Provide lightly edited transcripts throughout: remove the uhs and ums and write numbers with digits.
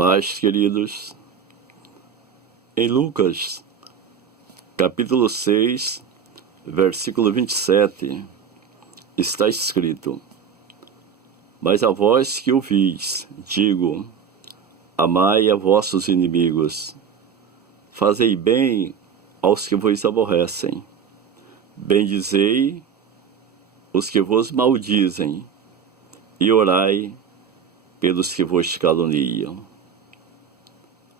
Paz, queridos. Em Lucas, capítulo 6, versículo 27, está escrito: Mas a vós que ouvis, digo, amai a vossos inimigos, fazei bem aos que vos aborrecem, bendizei os que vos maldizem, e orai pelos que vos caluniam.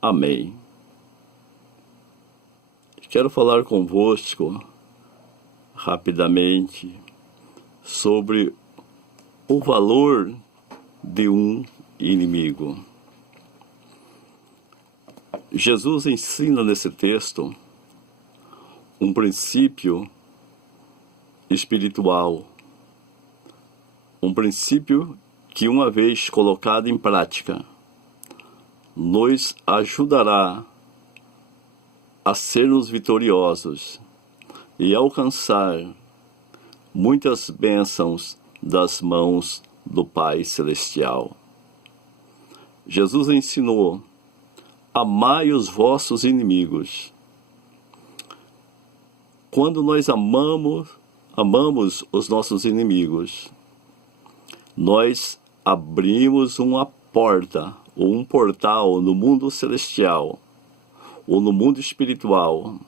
Amém. Quero falar convosco rapidamente sobre o valor de um inimigo. Jesus ensina nesse texto um princípio espiritual, um princípio que, uma vez colocado em prática, nos ajudará a sermos vitoriosos e alcançar muitas bênçãos das mãos do Pai Celestial. Jesus ensinou: amai os vossos inimigos. Quando nós amamos os nossos inimigos, nós abrimos uma porta ou um portal no mundo celestial ou no mundo espiritual,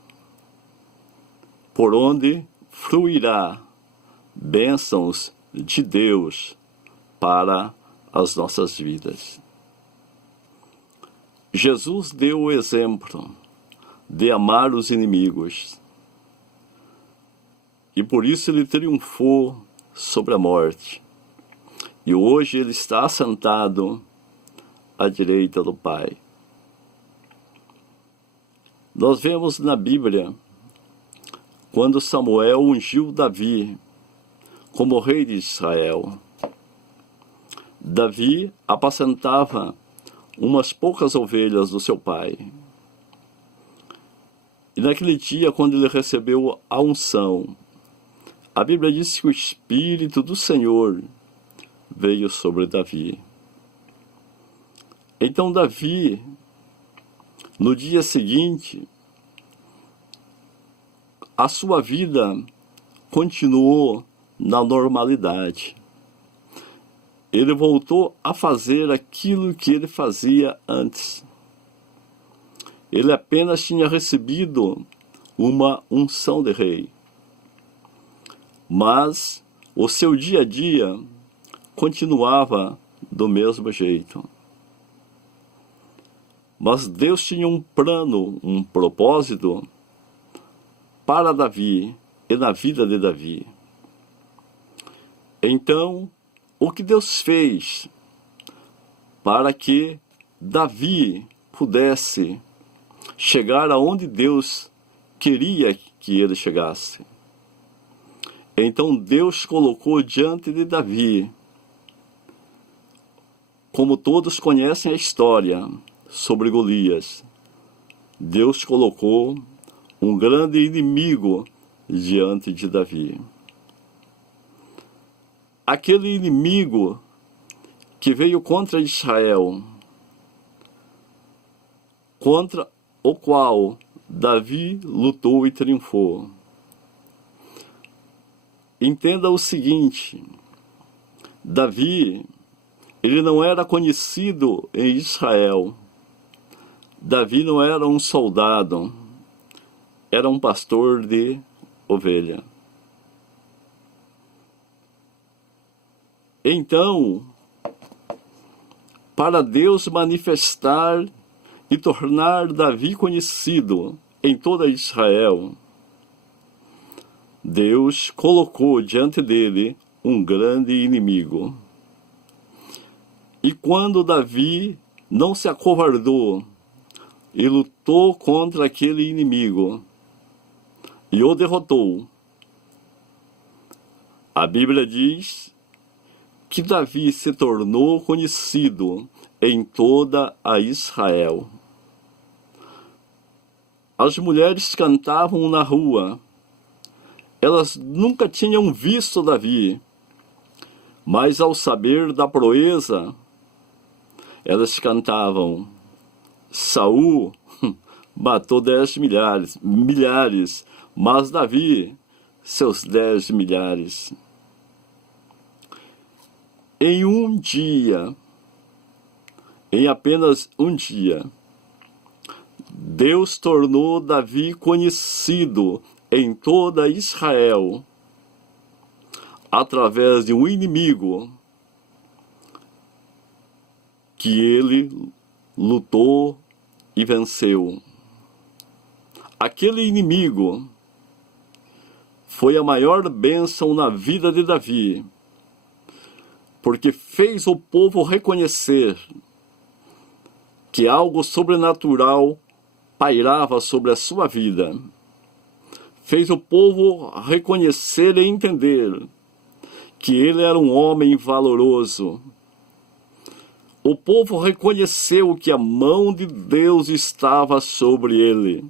por onde fluirá bênçãos de Deus para as nossas vidas. Jesus deu o exemplo de amar os inimigos, e por isso ele triunfou sobre a morte. E hoje ele está assentado à direita do Pai. Nós vemos na Bíblia, quando Samuel ungiu Davi como rei de Israel, Davi apacentava umas poucas ovelhas do seu pai. E naquele dia, quando ele recebeu a unção, a Bíblia diz que o Espírito do Senhor veio sobre Davi. Então Davi, no dia seguinte, a sua vida continuou na normalidade. Ele voltou a fazer aquilo que ele fazia antes. Ele apenas tinha recebido uma unção de rei. Mas o seu dia a dia continuava do mesmo jeito. Mas Deus tinha um plano, um propósito para Davi e na vida de Davi. Então, o que Deus fez para que Davi pudesse chegar aonde Deus queria que ele chegasse? Então Deus colocou diante de Davi, como todos conhecem a história sobre Golias, Deus colocou um grande inimigo diante de Davi. Aquele inimigo que veio contra Israel, contra o qual Davi lutou e triunfou. Entenda o seguinte: Davi, ele não era conhecido em Israel. Davi não era um soldado, era um pastor de ovelha. Então, para Deus manifestar e tornar Davi conhecido em toda Israel, Deus colocou diante dele um grande inimigo. E quando Davi não se acovardou e lutou contra aquele inimigo e o derrotou, a Bíblia diz que Davi se tornou conhecido em toda a Israel. As mulheres cantavam na rua. Elas nunca tinham visto Davi, mas ao saber da proeza, elas cantavam: Saul matou 10 milhares, mas Davi, seus 10 milhares. Em um dia, em apenas um dia, Deus tornou Davi conhecido em toda Israel, através de um inimigo que ele lutou e venceu. Aquele inimigo foi a maior bênção na vida de Davi, porque fez o povo reconhecer que algo sobrenatural pairava sobre a sua vida. Fez o povo reconhecer e entender que ele era um homem valoroso. O povo reconheceu que a mão de Deus estava sobre ele.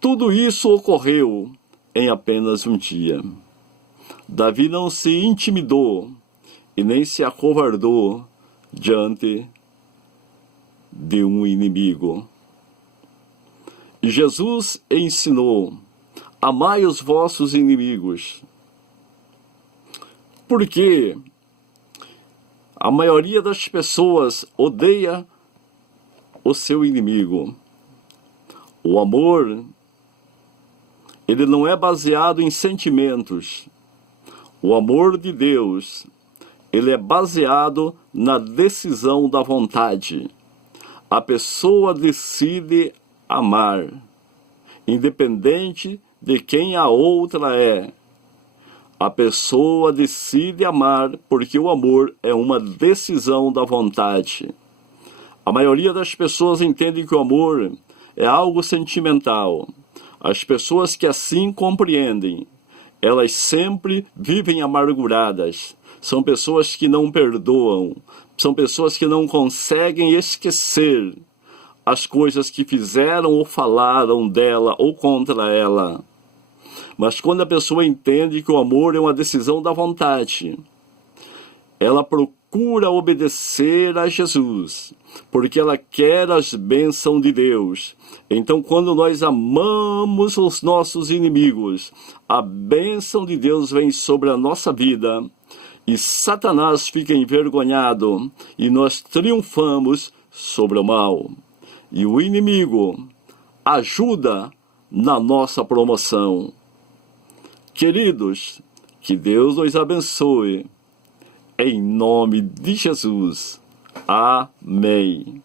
Tudo isso ocorreu em apenas um dia. Davi não se intimidou e nem se acovardou diante de um inimigo. E Jesus ensinou: amai os vossos inimigos. Porque a maioria das pessoas odeia o seu inimigo. O amor, ele não é baseado em sentimentos. O amor de Deus, ele é baseado na decisão da vontade. A pessoa decide amar, independente de quem a outra é. A pessoa decide amar porque o amor é uma decisão da vontade. A maioria das pessoas entende que o amor é algo sentimental. As pessoas que assim compreendem, elas sempre vivem amarguradas. São pessoas que não perdoam. São pessoas que não conseguem esquecer as coisas que fizeram ou falaram dela ou contra ela. Mas quando a pessoa entende que o amor é uma decisão da vontade, ela procura obedecer a Jesus, porque ela quer as bênçãos de Deus. Então, quando nós amamos os nossos inimigos, a bênção de Deus vem sobre a nossa vida e Satanás fica envergonhado e nós triunfamos sobre o mal. E o inimigo ajuda na nossa promoção. Queridos, que Deus nos abençoe. Em nome de Jesus. Amém.